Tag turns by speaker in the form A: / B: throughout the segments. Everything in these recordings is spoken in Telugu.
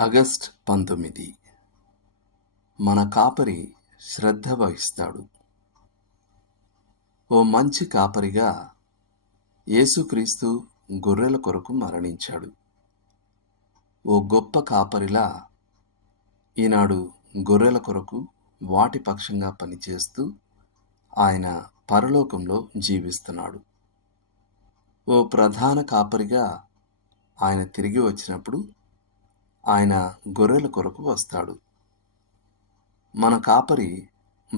A: ఆగస్ట్ పంతొమ్మిది. మన కాపరి శ్రద్ధ వహిస్తాడు. ఓ మంచి కాపరిగా యేసుక్రీస్తు గొర్రెల కొరకు మరణించాడు. ఓ గొప్ప కాపరిలా ఈనాడు గొర్రెల కొరకు వాటి పక్షంగా పనిచేస్తూ ఆయన పరలోకంలో జీవిస్తున్నాడు. ఓ ప్రధాన కాపరిగా ఆయన తిరిగి వచ్చినప్పుడు ఆయన గొర్రెల కొరకు వస్తాడు. మన కాపరి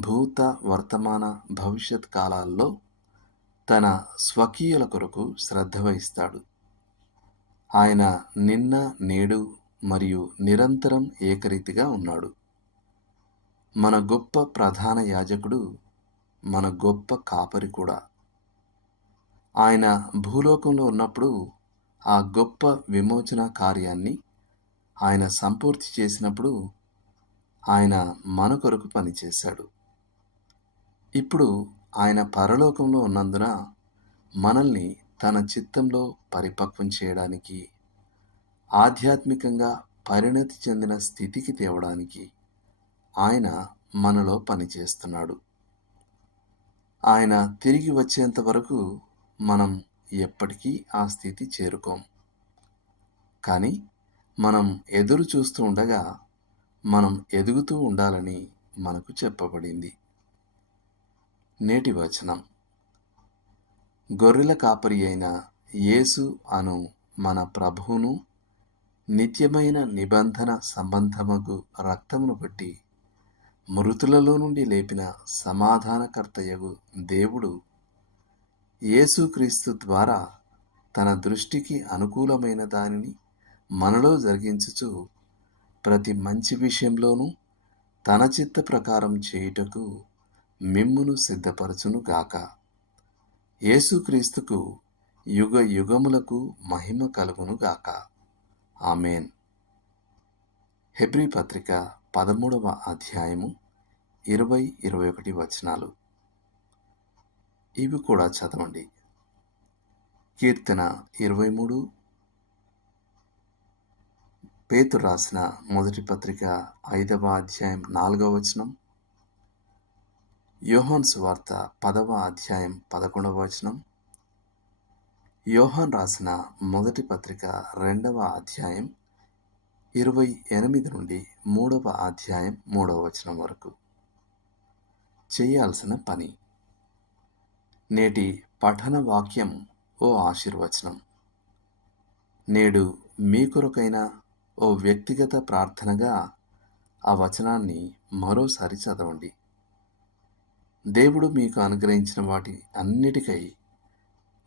A: భూత వర్తమాన భవిష్యత్ కాలాల్లో తన స్వకీయుల కొరకు శ్రద్ధ వహిస్తాడు. ఆయన నిన్న నేడు మరియు నిరంతరం ఏకరీతిగా ఉన్నాడు. మన గొప్ప ప్రధాన యాజకుడు మన గొప్ప కాపరి కూడా. ఆయన భూలోకంలో ఉన్నప్పుడు ఆ గొప్ప విమోచన కార్యాన్ని ఆయన సంపూర్తి చేసినప్పుడు ఆయన మన కొరకు పనిచేశాడు. ఇప్పుడు ఆయన పరలోకంలో ఉన్నందున మనల్ని తన చిత్తంలో పరిపక్వం చేయడానికి ఆధ్యాత్మికంగా పరిణతి చెందిన స్థితికి తేవడానికి ఆయన మనలో పనిచేస్తున్నాడు. ఆయన తిరిగి వచ్చేంత వరకు మనం ఎప్పటికీ ఆ స్థితి చేరుకోం. కానీ మనం ఎదురు చూస్తూ ఉండగా మనం ఎదుగుతూ ఉండాలని మనకు చెప్పబడింది. నేటి వచనం. గొర్రెల కాపరి అయిన యేసు అను మన ప్రభువును నిత్యమైన నిబంధన సంబంధముకు రక్తమును బట్టి మృతులలో నుండి లేపిన సమాధానకర్తయగు దేవుడు యేసుక్రీస్తు ద్వారా తన దృష్టికి అనుకూలమైన దానిని మనలో జరిగించుచు ప్రతి మంచి విషయంలోనూ తన చిత్త ప్రకారం చేయుటకు మిమ్మును సిద్ధపరచును గాక. యేసుక్రీస్తుకు యుగ యుగములకు మహిమ కలుగును గాక. ఆమెన్. హెబ్రి పత్రిక పదమూడవ అధ్యాయము ఇరవై ఇరవై ఒకటి వచనాలు. ఇవి కూడా చదవండి. కీర్తన ఇరవై మూడు పేతు రాసిన మొదటి పత్రిక ఐదవ అధ్యాయం నాలుగవ వచనం. యోహాన్ సువార్త పదవ అధ్యాయం పదకొండవ వచనం. యోహాన్ రాసిన మొదటి పత్రిక రెండవ అధ్యాయం ఇరవై ఎనిమిది నుండి మూడవ అధ్యాయం మూడవ వచనం వరకు. చేయాల్సిన పని. నేటి పఠన వాక్యం ఓ ఆశీర్వచనం. నేడు మీ కొరకైన ఓ వ్యక్తిగత ప్రార్థనగా ఆ వచనాన్ని మరోసారి చదవండి. దేవుడు మీకు అనుగ్రహించిన వాటి అన్నిటికై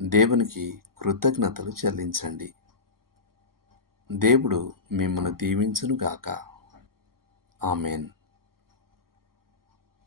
A: దేవునికి కృతజ్ఞతలు చెల్లించండి. దేవుడు మిమ్మల్ని దీవించునుగాక. ఆమెన్.